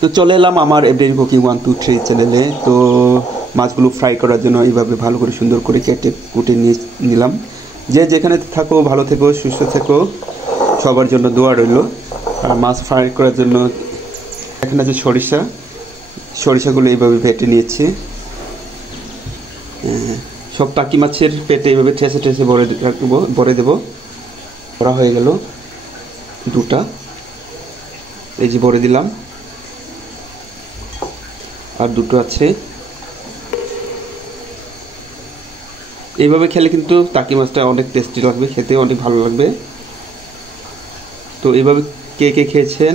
তো চলে এলাম আমার এভরিডে কুকিং 1 2 3 চ্যানেলে। তো মাছগুলো ফ্রাই করার জন্য এইভাবে ভালো করে সুন্দর করে কেটে কুটে নিলাম। যে যেখানে থাকো ভালো থেকো, সুস্থ থেকো, সবার জন্য দোয়া রইল। আর মাছ ফ্রাই করার জন্য এখানে যে সরিষাগুলো এইভাবে ভেটে নিয়েছি। সব টাকি মাছের পেটে এইভাবে ঠেসে ঠেসে ভরে দেবো। ভরা হয়ে গেল দুটা, এই যে ভরে দিলাম। আর দুটো আছে। এইভাবে খেলে কিন্তু টাকি মাছটা অনেক টেস্টি লাগবে, খেতে অনেক ভালো লাগবে। তো এইভাবে কে কে খেয়েছেন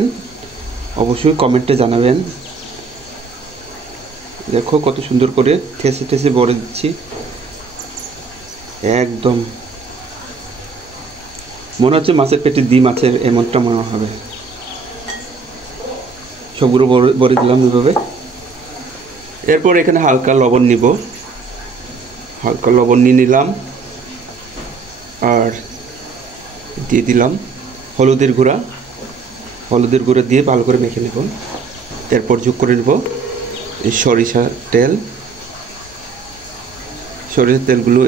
অবশ্যই কমেন্টে জানাবেন। দেখো কত সুন্দর করে ঠেসে ঠেসে ভরে দিচ্ছি, একদম মনে হচ্ছে মাছের পেটে ডিম আছে, এমনটা মনে হবে। সবগুলো ভরে দিলাম এভাবে। এরপর এখানে হালকা লবণ নিব, হালকা লবণ নিয়ে নিলাম। আর দিয়ে দিলাম হলুদের গুঁড়া দিয়ে ভালো করে মেখে নেব। এরপর যোগ করে নেব এই সরিষার তেলগুলো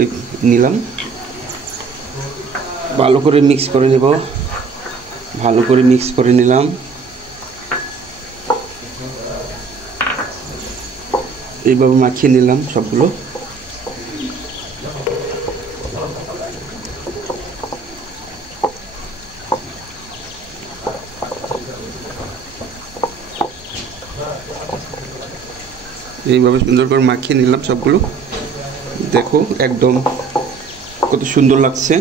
নিলাম, ভালো করে মিক্স করে নেব। ভালো করে মিক্স করে নিলাম। এইভাবে মাখিয়ে নিলাম সবগুলো। এইভাবে সুন্দর করে মাখিয়ে নিলাম সবগুলো। দেখো একদম কত সুন্দর লাগছে।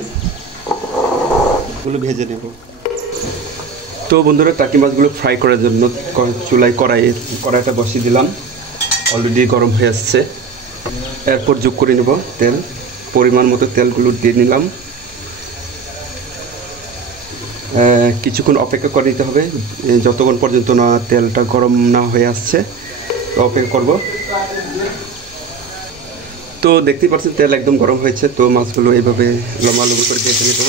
এগুলো ভেজে নেব। তো বন্ধুরা, টাকি মাছগুলো ফ্রাই করার জন্য চুলায় কড়াইটা বসিয়ে দিলাম। অলরেডি গরম হয়ে আসছে। এরপর যোগ করে নেব তেল। পরিমাণ মতো তেলগুলো দিয়ে নিলাম। কিছুক্ষণ অপেক্ষা করে নিতে হবে, যতক্ষণ পর্যন্ত না তেলটা গরম না হয়ে আসছে অপেক্ষা করব। তো দেখতেই পাচ্ছেন তেল একদম গরম হয়েছে। তো মাছগুলো এইভাবে লম্বা করে ভেজে নেব।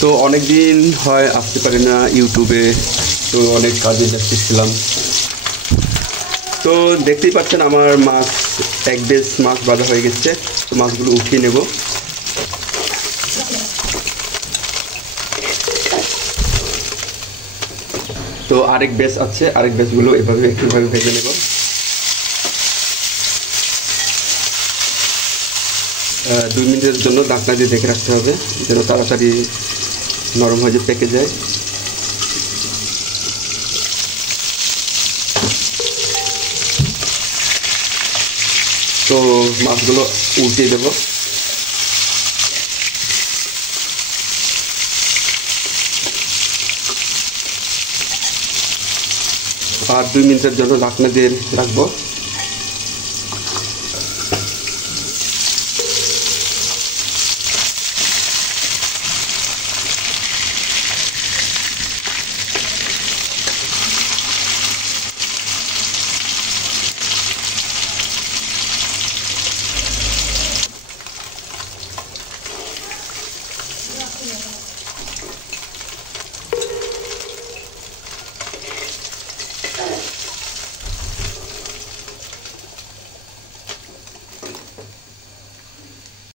তো অনেক দিন হয় আসতে পারি না ইউটিউবে, তো অনেক কাজে ব্যস্ত ছিলাম। তো দেখতেই পাচ্ছেন আমার মাছ এক বেশ মাছ ভাজা হয়ে গেছে। তো মাছগুলো উঠিয়ে নেব। তো আরেক বেশ আছে, আরেক বেশগুলো এভাবে একটুভাবে ভেজে নেব। 2 মিনিটের জন্য ঢাকনা দিয়ে ঢেকে রাখতে হবে, যেন তাড়াতাড়ি নরম হয়ে যায়, পেকে যায়। তো মাছগুলো উল্টিয়ে দেব। আর 2 মিনিটের জন্য ঢাকনা দিয়ে রাখবো।